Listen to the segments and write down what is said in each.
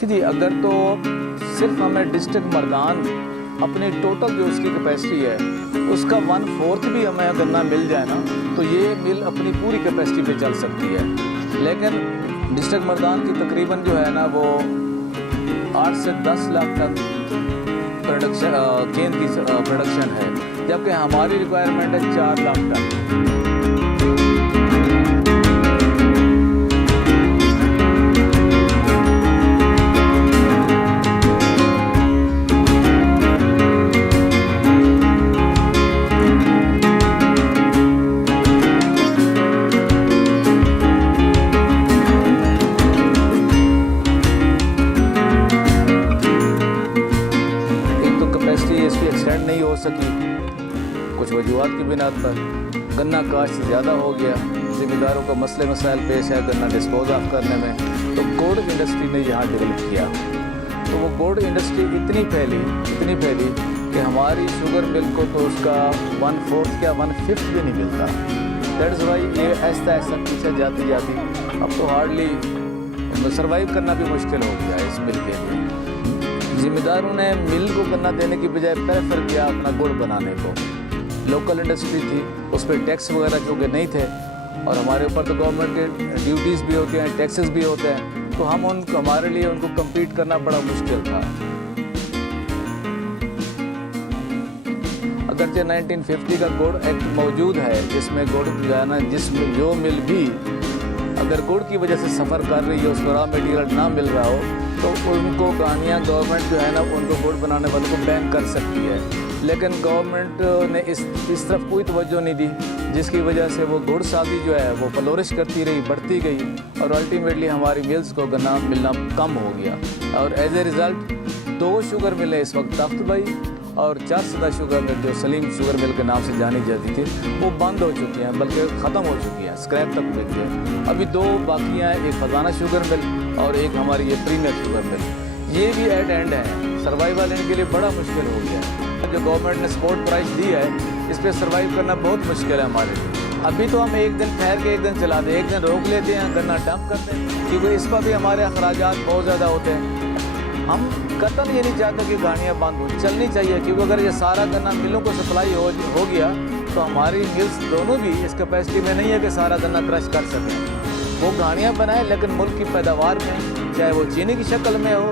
कि जी अगर तो सिर्फ हमें डिस्ट्रिक्ट मर्दान अपनी टोटल जो उसकी कैपेसिटी है उसका 1/4 भी हमें गन्ना मिल जाए ना तो ये मिल अपनी पूरी कैपेसिटी पे चल सकती है। लेकिन डिस्ट्रिक्ट मर्दान की तकरीबन जो है ना वो 8 से 10 लाख तक प्रोडक्शन गेंद की प्रोडक्शन है, जबकि हमारी रिक्वायरमेंट है 4 लाख टन। इसकी एक्सटेंड नहीं हो सकी कुछ वजूहत की बिना पर, गन्ना काश्त ज़्यादा हो गया, ज़िम्मेदारों को मसले मसाइल पेश है गन्ना डिस्पोज ऑफ करने में, तो गुड़ इंडस्ट्री ने यहाँ डेवलप किया। तो वो गुड़ इंडस्ट्री इतनी फैली कि हमारी शुगर मिल को तो उसका 1/4 क्या 1/5 भी नहीं मिलता। दैट्स वाई ये ऐसा पीछे जाती अब तो हार्डली सर्वाइव करना भी मुश्किल हो गया है इस मिल के लिए। ज़िम्मेदारों ने मिल को गन्ना देने की बजाय प्रेफर किया अपना गुड़ बनाने को। लोकल इंडस्ट्री थी, उस पर टैक्स वगैरह जो कि नहीं थे, और हमारे ऊपर तो गवर्नमेंट के ड्यूटीज़ भी होते हैं, टैक्सेस भी होते हैं, तो हमारे लिए उनको कम्पीट करना बड़ा मुश्किल था। अगरचे 1950 का गुड़ एक्ट मौजूद है जिसमें गुड़ जो है ना, जिसमें जो मिल भी अगर गुड़ की वजह से सफ़र कर रही है उसको रॉ मटेरियल ना मिल रहा हो तो उनको कहानियाँ गवर्नमेंट जो है ना उनको गुड़ बनाने वालों को बैन कर सकती है। लेकिन गवर्नमेंट ने इस तरफ कोई तवज्जो नहीं दी, जिसकी वजह से वो गुड़ सादी जो है वो फ्लोरिश करती रही, बढ़ती गई, और अल्टीमेटली हमारी मिल्स को गन्ना मिलना कम हो गया। और एज ए रिज़ल्ट 2 शुगर मिलें इस वक्त तख्तभाई और 4 शुगर मिल जो सलीम शुगर मिल के नाम से जानी जाती थी वो बंद हो चुकी हैं, बल्कि ख़त्म हो चुकी हैं, स्क्रैप तक बिक गए। अभी 2 बाकी हैं, एक खजाना शुगर मिल और एक हमारी ये प्रीमियर शुगर मिल। ये भी एट एंड है, सर्वाइवल इनके लिए बड़ा मुश्किल हो गया है। जो गवर्नमेंट ने सपोर्ट प्राइस दी है इस पर सर्वाइव करना बहुत मुश्किल है हमारे लिए। अभी तो हम एक दिन ठहर के एक दिन चला दें, एक दिन रोक लेते हैं, गन्ना डंप करते हैं, क्योंकि इस पर भी हमारे अखराजात बहुत ज़्यादा होते हैं। हम कतई ये नहीं चाहते कि गाड़ियाँ बंद हो, चलनी चाहिए, क्योंकि अगर ये सारा गन्ना मिलों को सप्लाई हो गया तो हमारी मिल्स दोनों भी इस कैपेसिटी में नहीं है कि सारा गन्ना क्रश कर सकें। वो गाड़ियाँ बनाएं लेकिन मुल्क की पैदावार में, चाहे वो चीनी की शक्ल में हो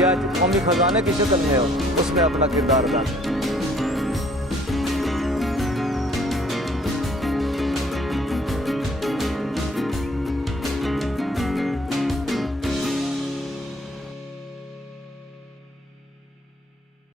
या कौमी खजाने की शक्ल में हो, उसमें अपना किरदार अदा करें।